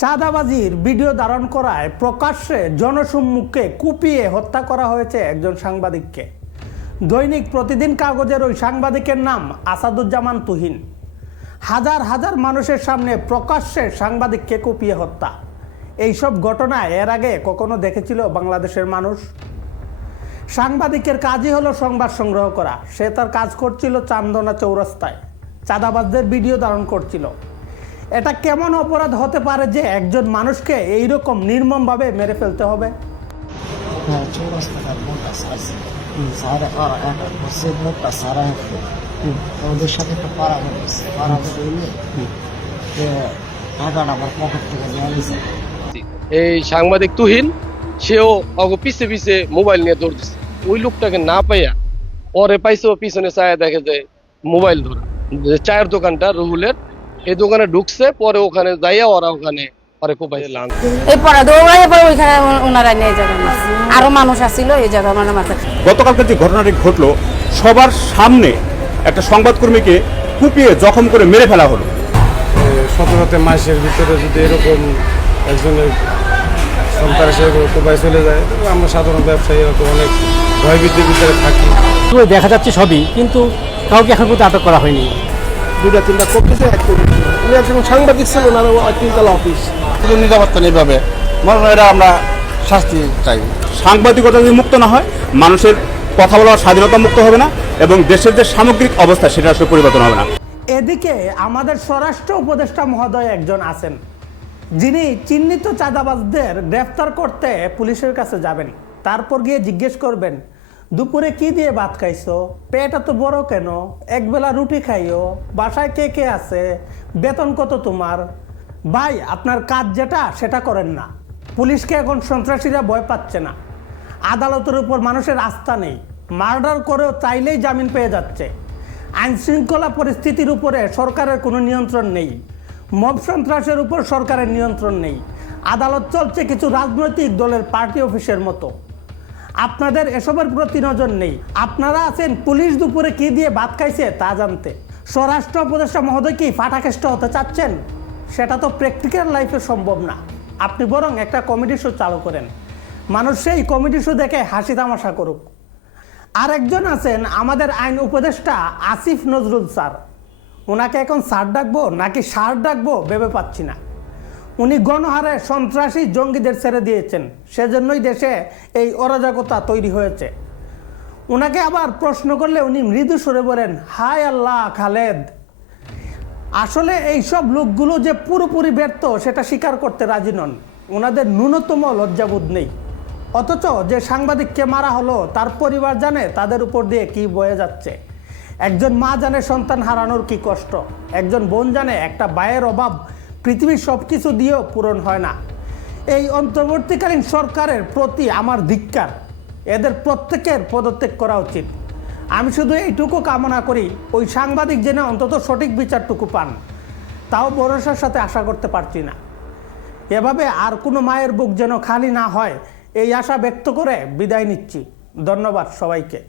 চাঁদাবাজির ভিডিও ধারণ করায় প্রকাশ্যে জনসম্মুখে কুপিয়ে হত্যা করা হয়েছে একজন সাংবাদিককে। দৈনিক প্রতিদিন কাগজের ওই সাংবাদিকের নাম আসাদুজ্জামান তুহিন। হাজার হাজার মানুষের সামনে প্রকাশ্যে সাংবাদিককে কুপিয়ে হত্যা। এইসব ঘটনা এর আগে কখনো দেখেছিল বাংলাদেশের মানুষ? সাংবাদিকের কাজই হলো সংবাদ সংগ্রহ করা। সে তার কাজ করছিল চান্দনা চৌরাস্তায়। চাঁদাবাজদের ভিডিও ধারণ করছিল। এটা কেমন অপরাধ হতে পারে যে একজন মানুষকে এইরকম নির্মমভাবে মেরে ফেলতে হবে? হ্যাঁ ওদের সাথে একটা পাড়া পাড়া টাকাটা আমার পকেট থেকে এই সাংবাদিক তুহিন সেও অগ পিছে পিছে মোবাইল নিয়ে দৌড় দিছে। ওই লোকটাকে না পাইয়া পরে পাইছে ও পিছনে চায় দেখে যে মোবাইল ধরা। চায়ের দোকানটা রুহুলের এই দোকানে ঢুকছে পরে ওখানে যাইয়া ওরা ওখানে পরে এই পরে পরে ওইখানে ওনারা নিয়ে যাবে আরও মানুষ আসছিল এই জায়গা গতকালকে যে ঘটনাটি ঘটলো সবার সামনে একটা সংবাদকর্মীকে কুপিয়ে জখম করে মেরে ফেলা হলো। শত মাসের ভিতরে যদি এরকম একজনের সন্ত্রাসে কোপায় চলে যায় আমরা সাধারণ ব্যবসায়ীরা তো অনেক ভয়ভীতির ভিতরে থাকি। দেখা যাচ্ছে সবই কিন্তু কাউকে এখন পর্যন্ত আটক করা হয়নি। দুটা তিনটা করতেছে এক উনি একজন সাংবাদিক ছিল না তিনতলা অফিস শুধু নিরাপত্তা নেইভাবে মনে হয় এটা আমরা শাস্তি চাই। সাংবাদিকতা যদি মুক্ত না হয় মানুষের কথা বলার স্বাধীনতা মুক্ত হবে না এবং দেশের যে সামগ্রিক অবস্থা সেটা আসলে পরিবর্তন হবে না। এদিকে আমাদের স্বরাষ্ট্র উপদেষ্টা মহোদয় একজন আছেন। যিনি চিহ্নিত চাঁদাবাজদের গ্রেফতার করতে পুলিশের কাছে যাবেন। তারপর গিয়ে জিজ্ঞেস করবেন দুপুরে কি দিয়ে ভাত খাইছো? পেট এত বড় কেন? একবেলা রুটি খাইও। বাসায় কে কে আছে? বেতন কত তোমার? ভাই, আপনার কাজ যেটা, সেটা করেন না। পুলিশকে এখন সন্ত্রাসীরা ভয় পাচ্ছে না। আদালতের উপর মানুষের আস্থা নেই। মার্ডার করেও চাইলেই জামিন পেয়ে যাচ্ছে। আইন শৃঙ্খলা পরিস্থিতির উপরে সরকারের কোনো নিয়ন্ত্রণ নেই। মব সন্ত্রাসের উপর সরকারের নিয়ন্ত্রণ নেই। আদালত চলছে কিছু রাজনৈতিক দলের পার্টি অফিসের মতো। আপনাদের এসবের প্রতি নজর নেই। আপনারা আছেন পুলিশ দুপুরে কি দিয়ে ভাত খাইছে তা জানতে। স্বরাষ্ট্র উপদেষ্টা মহোদয় কি ফাটাকেষ্ট হতে চাচ্ছেন? সেটা তো প্র্যাকটিক্যাল লাইফে সম্ভব না। আপনি বরং একটা কমেডি শো চালু করেন। মানুষ সেই কমেডি শো দেখে হাসি তামাশা করুক। আরেকজন আছেন আমাদের আইন উপদেষ্টা আসিফ নজরুল স্যার। ওনাকে এখন স্যার ডাকবো নাকি সার ডাকবো ভেবে পাচ্ছি না। উনি গণহারে সন্ত্রাসী জঙ্গিদের ছেড়ে দিয়েছেন। সেজন্যই দেশে এই অরাজকতা তৈরি হয়েছে। ওনাকে আবার প্রশ্ন করলে উনি মৃদু সরে বলেন, হায় আল্লাহ খালেদ, আসলে এই সব লোকগুলো যে পুরোপুরি ব্যর্থ, সেটা স্বীকার করতে রাজি নন। ওনাদের ন্যূনতম লজ্জাবোধ নেই। অথচ যে সাংবাদিককে মারা হলো, তার পরিবার জানে তাদের উপর দিয়ে কি বয়ে যাচ্ছে। একজন মা জানে সন্তান হারানোর কি কষ্ট। একজন বোন জানে একটা বায়ের অভাব পৃথিবীর সব কিছু দিয়েও পূরণ হয় না। এই অন্তর্বর্তীকালীন সরকারের প্রতি আমার ধিক্কার। এদের প্রত্যেকের পদত্যাগ করা উচিত। আমি শুধু এইটুকু কামনা করি, ওই সাংবাদিক জেনে অন্তত সঠিক বিচারটুকু পান, তাও ভরসার সাথে আশা করতে পারছি না। এভাবে আর কোনো মায়ের বুক যেন খালি না হয়, এই আশা ব্যক্ত করে বিদায় নিচ্ছি। ধন্যবাদ সবাইকে।